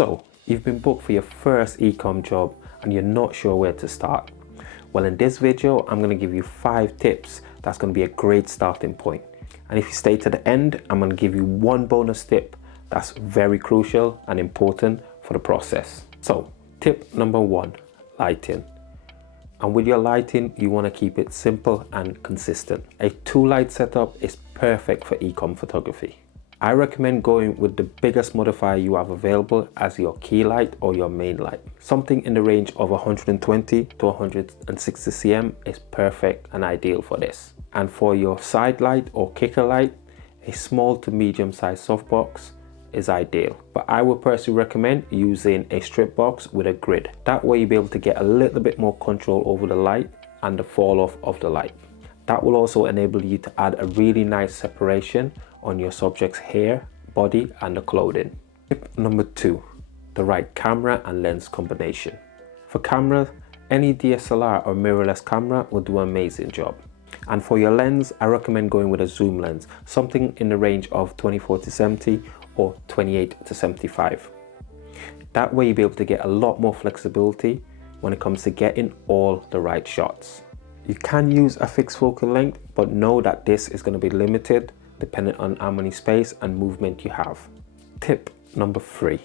So, you've been booked for your first e-com job and you're not sure where to start. Well, in this video, I'm going to give you 5 tips that's going to be a great starting point. And if you stay to the end, I'm going to give you one bonus tip that's very crucial and important for the process. So, tip number 1, lighting. And with your lighting, you want to keep it simple and consistent. A 2-light setup is perfect for e-com photography. I recommend going with the biggest modifier you have available as your key light or your main light. Something in the range of 120 to 160 cm is perfect and ideal for this. And for your side light or kicker light, a small to medium sized softbox is ideal. But I would personally recommend using a strip box with a grid. That way you'll be able to get a little bit more control over the light and the fall off of the light. That will also enable you to add a really nice separation on your subject's hair, body and the clothing. Tip number 2, the right camera and lens combination. For cameras, any DSLR or mirrorless camera will do an amazing job. And for your lens, I recommend going with a zoom lens, something in the range of 24 to 70 or 28 to 75. That way you'll be able to get a lot more flexibility when it comes to getting all the right shots. You can use a fixed focal length, but know that this is going to be limited depending on how many space and movement you have. Tip number 3,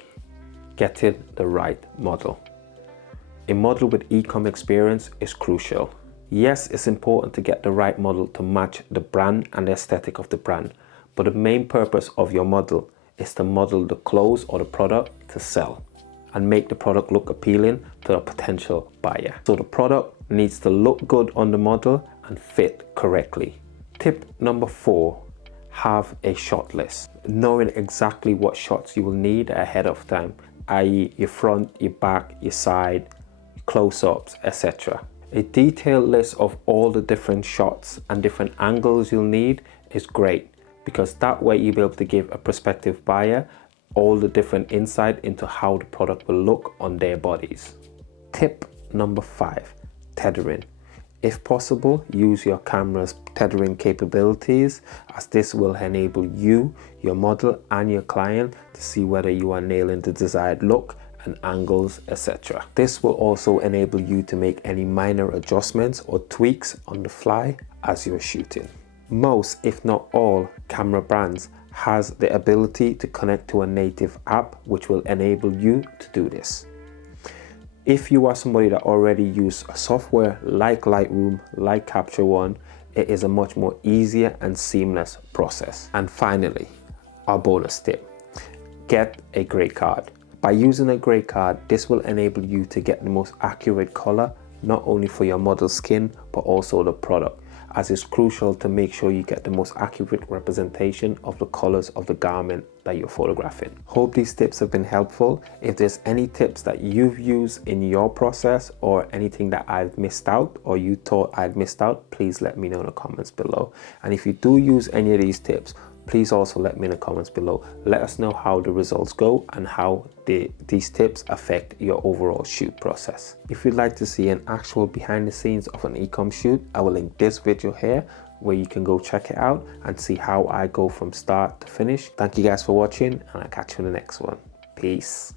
getting the right model. A model with e-com experience is crucial. Yes, it's important to get the right model to match the brand and the aesthetic of the brand, but the main purpose of your model is to model the clothes or the product to sell and make the product look appealing to a potential buyer. So the product needs to look good on the model and fit correctly. Tip number 4, have a shot list. Knowing exactly what shots you will need ahead of time, i.e. your front, your back, your side, close-ups, etc. A detailed list of all the different shots and different angles you'll need is great, because that way you'll be able to give a prospective buyer all the different insight into how the product will look on their bodies. Tip number 5, tethering. If possible, use your camera's tethering capabilities, as this will enable you, your model and your client to see whether you are nailing the desired look and angles, etc. This will also enable you to make any minor adjustments or tweaks on the fly as you're shooting. Most, if not all, camera brands has the ability to connect to a native app which will enable you to do this. If you are somebody that already uses a software like Lightroom, like Capture One, it is a much more easier and seamless process. And finally, our bonus tip, get a gray card. By using a gray card, this will enable you to get the most accurate color, not only for your model's skin, but also the product, as it's crucial to make sure you get the most accurate representation of the colors of the garment that you're photographing. Hope these tips have been helpful. If there's any tips that you've used in your process or anything that I've missed out or you thought I'd missed out, please let me know in the comments below. And if you do use any of these tips, please also let me in the comments below. Let us know how the results go and how these tips affect your overall shoot process. If you'd like to see an actual behind the scenes of an e-com shoot, I will link this video here where you can go check it out and see how I go from start to finish. Thank you guys for watching, and I'll catch you in the next one. Peace.